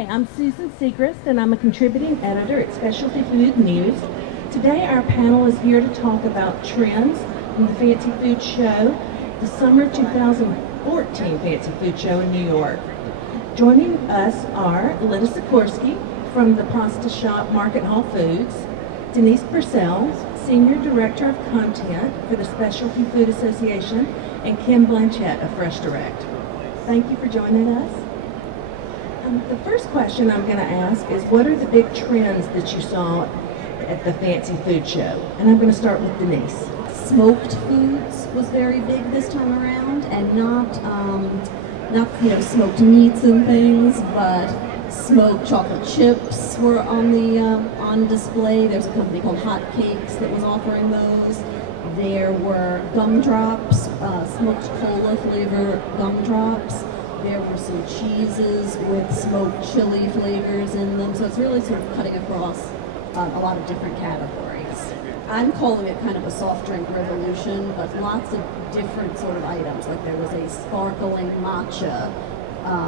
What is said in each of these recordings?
Hi, I'm Susan Segrest, and I'm a contributing editor at Specialty Food News. Today, our panel is here to talk about trends from the Fancy Food Show, the Summer 2014 Fancy Food Show in New York. Joining us are Linda Sikorski from the Pasta Shop Market Hall Foods, Denise Purcell, Senior Director of Content for the Specialty Food Association, and Kim Blanchette of Fresh Direct. Thank you for joining us. The first question I'm going to ask is, what are the big trends that you saw at the Fancy Food Show? And I'm going to start with Denise. Smoked foods was very big this time around, and not smoked meats and things, but smoked chocolate chips were on display. There's a company called Hot Cakes that was offering those. There were gumdrops, smoked cola flavor gumdrops. There were some cheeses with smoked chili flavors in them. So it's really sort of cutting across a lot of different categories. I'm calling it kind of a soft drink revolution, but lots of different sort of items. Like there was a sparkling matcha,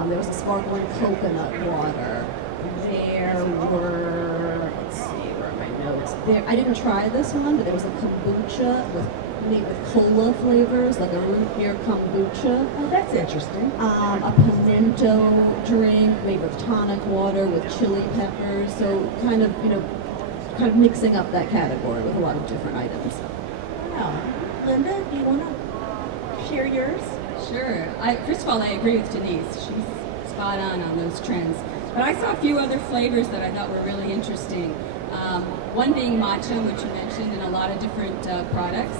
there was a sparkling coconut water. There were, let's see, where are my notes? I didn't try this one, but there was a kombucha made with cola flavors, like a root beer kombucha. Oh, that's interesting. A pimento drink made with tonic water with chili peppers. So kind of mixing up that category with a lot of different items. Wow. Linda, do you want to share yours? Sure. First of all, I agree with Denise. She's spot on those trends. But I saw a few other flavors that I thought were really interesting. One being matcha, which you mentioned, in a lot of different products.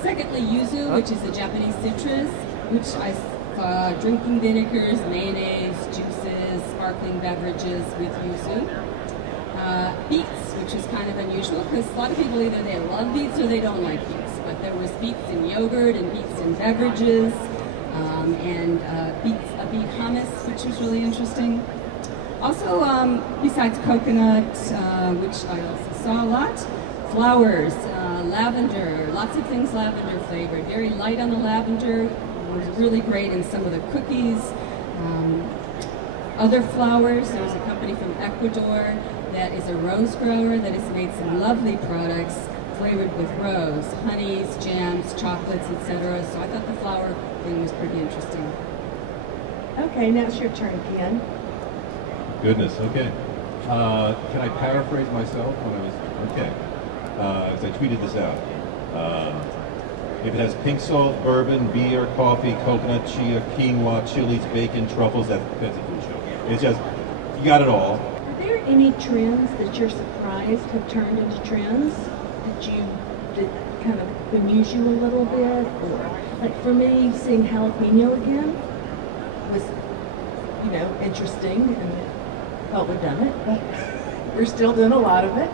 Secondly, yuzu, which is a Japanese citrus, which I saw drinking vinegars, mayonnaise, juices, sparkling beverages with yuzu. Beets, which is kind of unusual because a lot of people either they love beets or they don't like beets. But there was beets in yogurt and beets in beverages, and a beet hummus, which was really interesting. Also, besides coconut, which I also saw a lot, flowers, lavender, lots of things lavender flavored. Very light on the lavender, was really great in some of the cookies. Other flowers, there's a company from Ecuador that is a rose grower that has made some lovely products flavored with rose, honeys, jams, chocolates, etc. So I thought the flower thing was pretty interesting. Okay, now it's your turn, Ken. Goodness, okay. Can I paraphrase myself when I was, okay. As I tweeted this out. If it has pink salt, bourbon, beer, coffee, coconut, chia, quinoa, chilies, bacon, truffles, that's the Fancy Food Show. It's just, you got it all. Are there any trends that you're surprised have turned into trends that kind of amuse you a little bit? Or, like for me, seeing jalapeno again was, interesting, and thought we'd done it, but we're still doing a lot of it.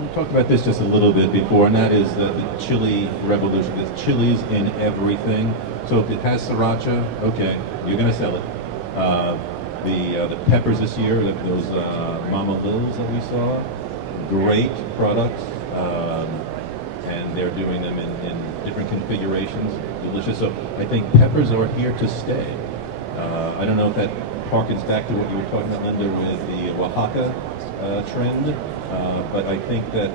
We talked about this just a little bit before, and that is the chili revolution. There's chilies in everything. So if it has sriracha, okay, you're going to sell it. The peppers this year, those Mama Lils that we saw, great products, and they're doing them in different configurations, delicious. So I think peppers are here to stay. I don't know if that harkens back to what you were talking about, Linda, with the Oaxaca trend, but I think that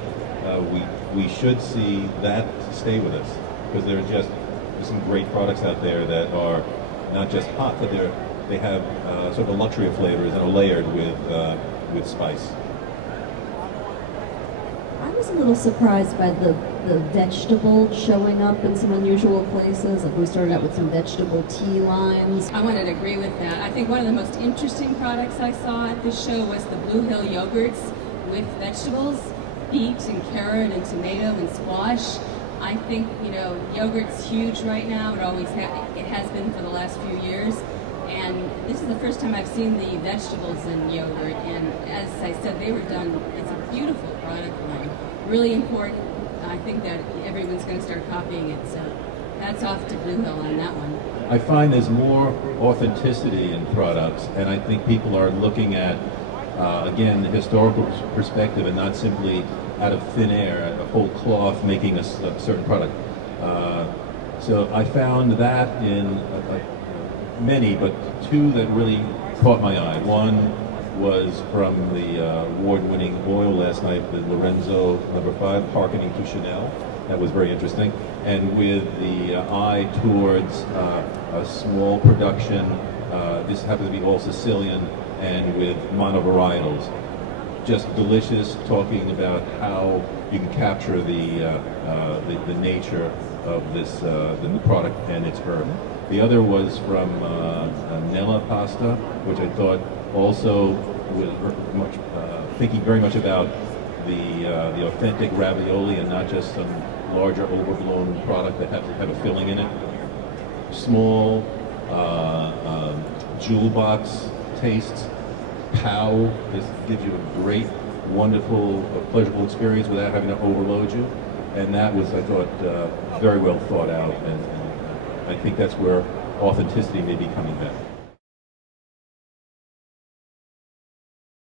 we should see that stay with us, because there's some great products out there that are not just hot, but they have sort of a luxury of flavors and are layered with spice. I was a little surprised by the vegetables showing up in some unusual places. Like we started out with some vegetable tea lines. I wanted to agree with that. I think one of the most interesting products I saw at this show was the Blue Hill yogurts with vegetables, beet and carrot and tomato and squash. I think, yogurt's huge right now. It has been for the last few years. And this is the first time I've seen the vegetables in yogurt. And as I said, they were done, it's a beautiful product line. Really important. I think that everyone's going to start copying it. So hats off to Blue Hill on that one. I find there's more authenticity in products, and I think people are looking at, again, the historical perspective and not simply out of thin air, a whole cloth making a certain product. So I found that in many, but two that really caught my eye. One was from the award-winning oil last night, the Lorenzo #5, Harkening to Chanel. That was very interesting. And with the eye towards a small production, this happens to be all Sicilian, and with monovarietals. Just delicious, talking about how you can capture the nature of this the product and its herb. The other was from Nella Pasta, which I thought also was much thinking very much about the authentic ravioli and not just some larger overblown product that has to have a filling in it. Small jewel box tastes. Pow, this gives you a great, wonderful, pleasurable experience without having to overload you. And that was, I thought, very well thought out, and I think that's where authenticity may be coming back.